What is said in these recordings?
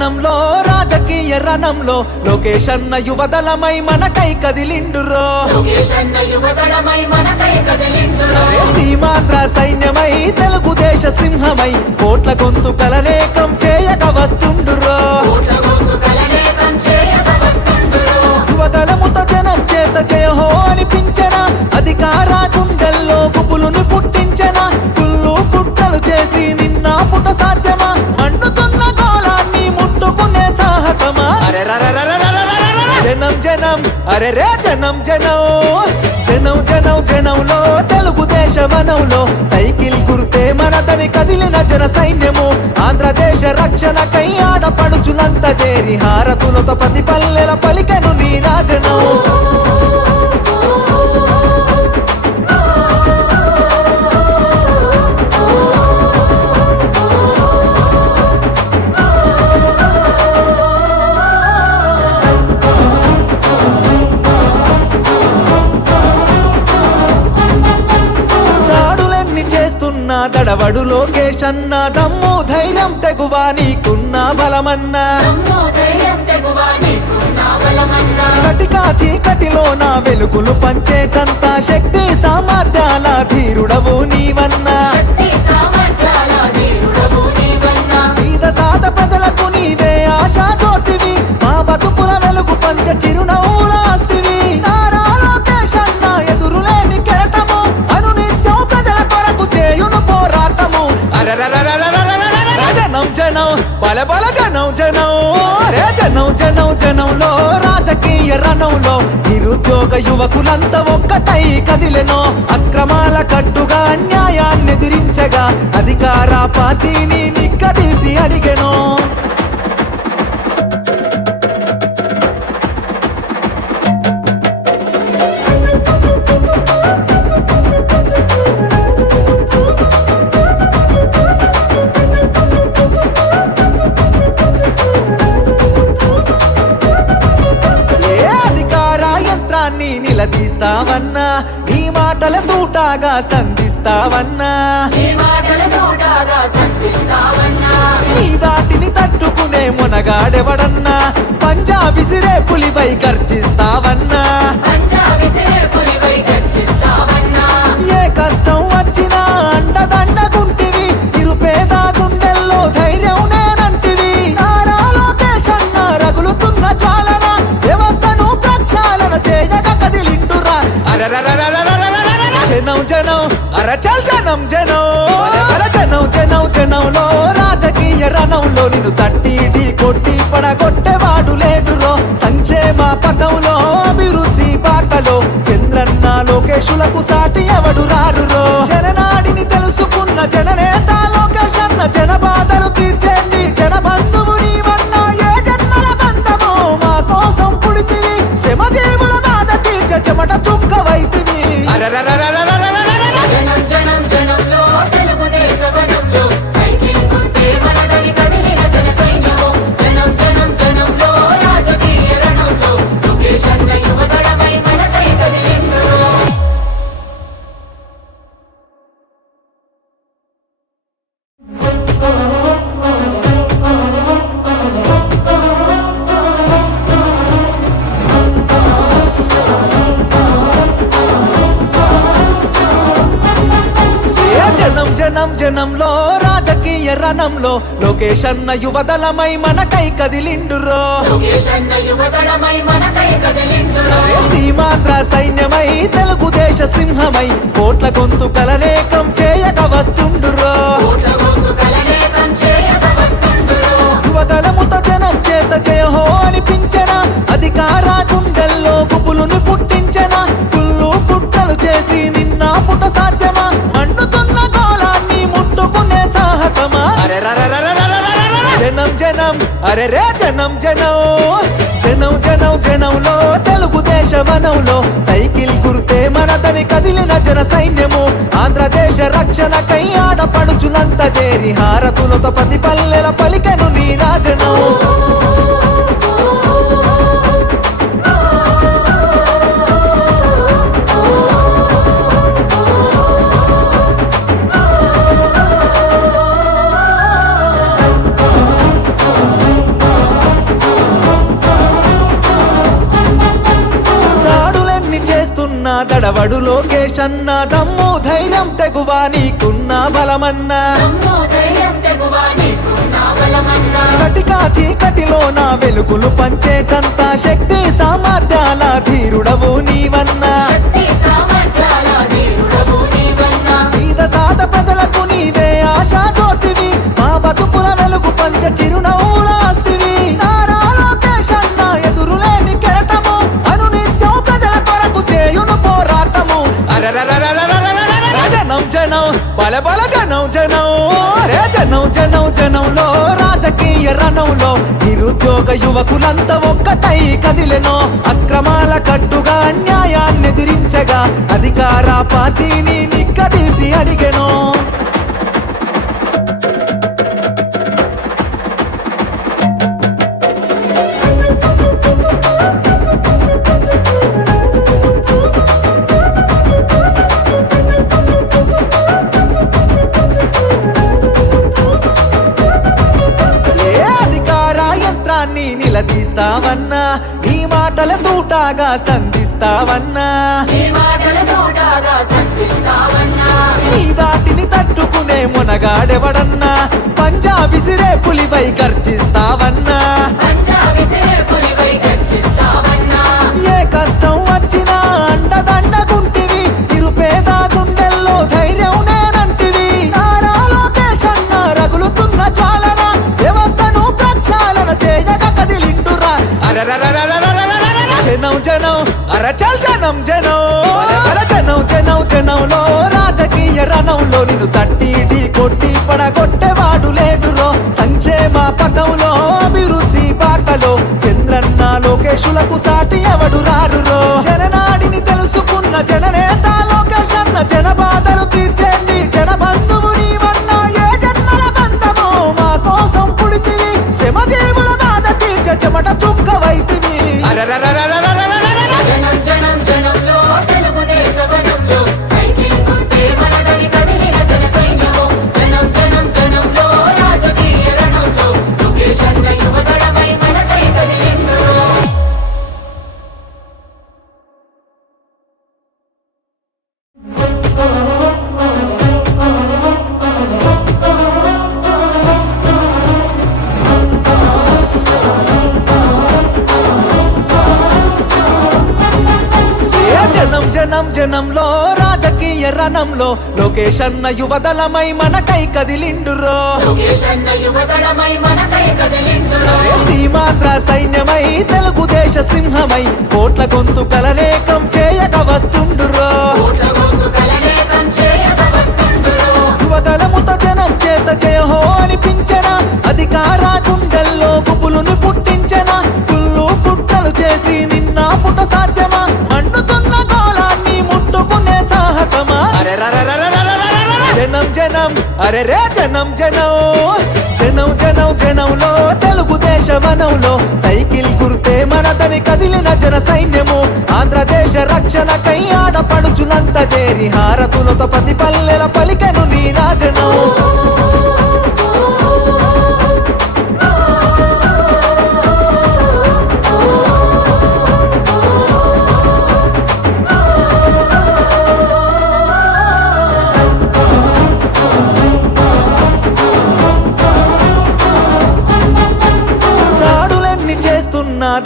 జనంలో రాజకీయ రణంలో లోకేష్ అన్న యువదళమై మనకై కదిలిండురో సీమాంధ్ర సైన్యమై తెలుగుదేశ సింహమై కోట్ల గొంతుకలనేకం చేయక వస్తుండురో యువదళముతో జనం చేత జయహో అనిపించన అధికార గుండెల్లో గుబులుని పుట్టించన కుళ్ళు కుట్రలు చేసి నిన్న పుట సాధ్యమా మండుతున్న గోళాన్ని ముట్టుకునే సాహసమా జనం జనం అరే రే జనం జనం జనం జనం జనంలో తెలుగుదేశ వనంలో సైకిల్ గుర్తే మనదని కదిలిన జన సైన్యము ఆంధ్రదేశ రక్షణకై ఆడపడుచులంత చేరి హారతులతో పది పల్లెల పలికెను నీ రాజనం దడవడు లోకేష్ అన్న దమ్ము ధైర్యం తెగువా నీకున్న బలమన్నా కటికా చీకటిలో నా వెలుగులు పంచేటంత శక్తి సామర్థ్యాల ధీరుడవు నీవన్నా పేద సాద ప్రజలకు నీవే ఆశా జ్యోతివి మా బతుకుల వెలుగు పంచ చిరునవ్వులాస్తివి నారా లోకేష్ అన్న ఎదురులేని కెరటము అనునిత్యం ప్రజల కొరకు చేయును పోరాటము జనం జనం బల బల జనం జనం రే జనం జనం జనంలో రాజకీయ రణంలో నిరుద్యోగ యువకులంతా ఒక్కటై కదిలెనో అక్రమాల కట్టుగా అన్యాయాన్ని ఎదిరించగా అధికార పార్టీని నిక్కదీసి అడిగెనో నిలదీస్తావన్నా నీ మాటల తూటాగా సంధిస్తావన్నా నీ దాటిని తట్టుకునే మునగాడెవడన్నా పంజా విసిరే పులిపై గర్జిస్తావన్నా ఏ కష్టం వచ్చినా అండదండగుంటివి నిరుపేద గుండెల్లో ధైర్యం నేనంటివి నారా లోకేష్ అన్న రగులుతున్న చాలన వ్యవస్థను ప్రక్షాళన చేయగా కదిలిండురా జనం జనం అరచల్ జనం జనం జనం జనం జనంలో రాజకీయ రణంలో నిన్ను తట్టి ఢీ కొట్టి పడగొట్టేవాడు లేడురో సంక్షేమ పథంలో అభివృద్ధి బాటలో చంద్రన్న లోకేశులకు సాటి ఎవడు రారురో జననాడిని తెలుసుకున్న జననేత లోకేష్ అన్న జన బాధలు తీర్చేండి జన బంధువు నీవన్నా ఏ జన్మల బంధమో మా కోసం పుడితివి శ్రమ జీవుల బాధ తీర్చ చెమట చుక్కవైతివి జనం జనం జనంలో తెలుగుదేశ వనంలో సైకిల్ గుర్తే మనదని కదిలిన జన సైన్యము జనం జనం జనంలో రాజకీయ రణంలో లోకేష్ అన్న యువదళమై మనకై కదిలిండురో జనం జనంలో రాజకీయ రణంలో లోకేష్ అన్న యువదళమై మనకై కదిలిండురో సీమాంధ్ర సైన్యమై తెలుగుదేశ సింహమై కోట్ల గొంతుకలనేకం చేయక వస్తుండురో యువదళముతో జనం చేత జయహో అనిపించన అధికార గుండెల్లో గుబులుని పుట్టించన కుళ్ళు కుట్రలు చేసి నిన్న పుట సాధ్యమా మండుతున్న గోళాన్ని ముట్టుకునే సాహసమా జనం జనం అరే రే జనం జనం జనం జనం జనంలో తెలుగుదేశ వనంలో సైకిల్ గుర్తే మనదని కదిలిన జన సైన్యము ఆంధ్రదేశ రక్షణకై ఆడపడుచులంత చేరి హారతులతో పది పల్లెల పలికెను నీ రాజనం దడవడు లోకేష్ అన్న దమ్ము ధైర్యం తెగువా నీకున్న బలమన్నా దమ్ము ధైర్యం తెగువా నీకున్న బలమన్నా కటికా చీకటిలో నా వెలుగులు పంచేటంత శక్తి సామర్థ్యాల ధీరుడవు నీవన్నా శక్తి సామర్థ్యాల ధీరుడవు నీవన్నా మీద సాత ప్రజలకు నీవే ఆశా జ్యోతివి మా బతుకుల వెలుగు పంచ చిరునవ్వులాస్తివి నారా లోకేష్ అన్న ఎదురులేని కెరటము అనునిత్యం ప్రజల కొరకు చేయును పోరాటము జనం జనం బల బల జనం జనం రే జనం జనం జనంలో రాజకీయ రణంలో నిరుద్యోగ యువకులంతా ఒక్కటై కదిలెనో అక్రమాల కట్టుగా అన్యాయాన్ని ఎదిరించగా అధికార పార్టీని నిక్కదీసి అడిగెనో నిలదీస్తావన్నా నీ మాటల తూటాగా సంధిస్తావన్నా నీ మాటల తోటగా సంధిస్తావన్నా నీ దాటిని తట్టుకునే మునగాడెవడన్నా పంజా విసిరే పులిపై గర్జిస్తావన్నా పంజా విసిరే పులిపై గర్జిస్తావన్నా ఏ కష్టం వచ్చినా అండదండగుంటివి నిరుపేద గుండెల్లో ధైర్యం నేనంటివి నారా లోకేష్ అన్న రగులుతున్న చాలన వ్యవస్థను ప్రక్షాళన చేయగా కదిలిండురా జనం జనం అరచల్ జనం జనం జనం జనం జనంలో రాజకీయ రణంలో నిన్ను తట్టి కొట్టి పడగొట్టేవాడు లేడురో సంక్షేమ పథంలో అభివృద్ధి బాటలో చంద్రన్న లోకేశులకు సాటి ఎవడు రారురో జననాడిని తెలుసుకున్న జననేత లోకేష్ అన్న జన బాధలు తీర్చేండి జన బంధువు నీవన్నా ఏ జన్మల బంధమో మా కోసం పుడితివి శ్రమజీవుల బాధ తీర్చే చెమట చుక్కవైతివి జనం జనం జనంలో తెలుగుదేశ వనంలో సైకిల్ గుర్తే మనదని కదిలిన జన సైన్యము జనం జనం జనంలో రాజకీయ రణంలో లోకేష్ అన్న యువతడమై మనకై కదిలిండురో జనం జనం జనంలో రాజకీయ రణంలో లోకేష్ అన్న యువదళమై మనకై కదిలిండురో లోకేష్ అన్న యువతడమై మనకై కదిలిండురో సీమాంధ్ర సైన్యమై తెలుగుదేశ సింహమై కోట్ల గొంతు కలనేకం చేయక వస్తుండురో కోట్ల గొంతు కలనేకం చేయక వస్తుండురో యువతలముతో జనం చేత జయహో అనిపించనా అధికార గుండెల్లో గుబులుని పుట్టించనా కుళ్ళు కుట్రలు చేసి నిన్న పుట సాధ్యమా మండుతున్న గోళాన్ని ముట్టుకునే సాహసమా జనం జనం అరే రే జనం జనం జనం జనం జనంలో తెలుగుదేశ వనంలో సైకిల్ గుర్తే మనదని కదిలిన జన సైన్యము ఆంధ్రదేశ రక్షణకై ఆడపడుచులంత చేరి హారతులతో ప్రతి పల్లెల పలికెను నీ రాజనం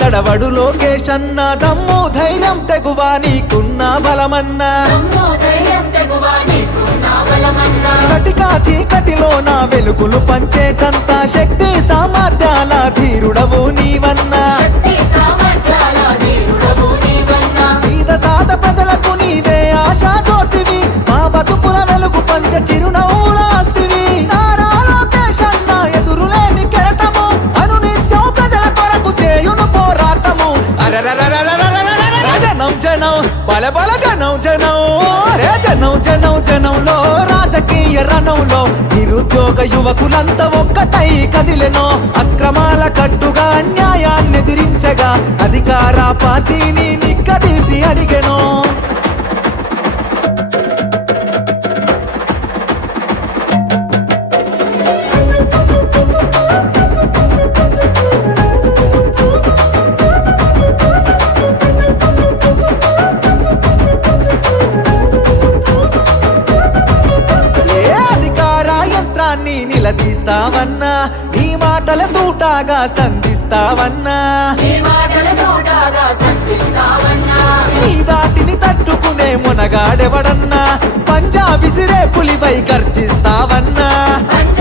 దడవడు లోకేష్ అన్న దమ్ము ధైర్యం తెగువా నీకున్న బలమన్నా దమ్ము ధైర్యం తెగువా నీకున్న బలమన్నా కటికా చీకటిలో నా వెలుగులు పంచేటంత శక్తి సామర్థ్యాల ధీరుడవు నీవన్నా శక్తి సామర్థ్యాల ధీరుడవు నీవన్నా మీద సాత ప్రజలకు నీవే ఆశా జ్యోతివి మా బతుకుల వెలుగు పంచ చిరునవ్వులాస్తివి నారా లోకేష్ అన్న ఎదురులేని కెరటము అనునిత్యం ప్రజల కొరకు చేయును పోరాటము జనం జనం బల బల జనం జనం రే జనం జనం జనంలో రాజకీయ రణంలో నిరుద్యోగ యువకులంతా ఒక్కటై కదిలెనో అక్రమాల కట్టుగా అన్యాయాన్ని ఎదిరించగా అధికార పార్టీని నిక్కదీసి అడిగెనో గెలిపిస్తావన్నా నీ మాటల తూటాగా సంధిస్తావన్నా నీ మాటల తోటగా సంధిస్తావన్నా నీ దాటిని తట్టుకునే మునగాడెవడన్నా పంజా విసిరే పులిపై గర్జిస్తావన్నా పంజా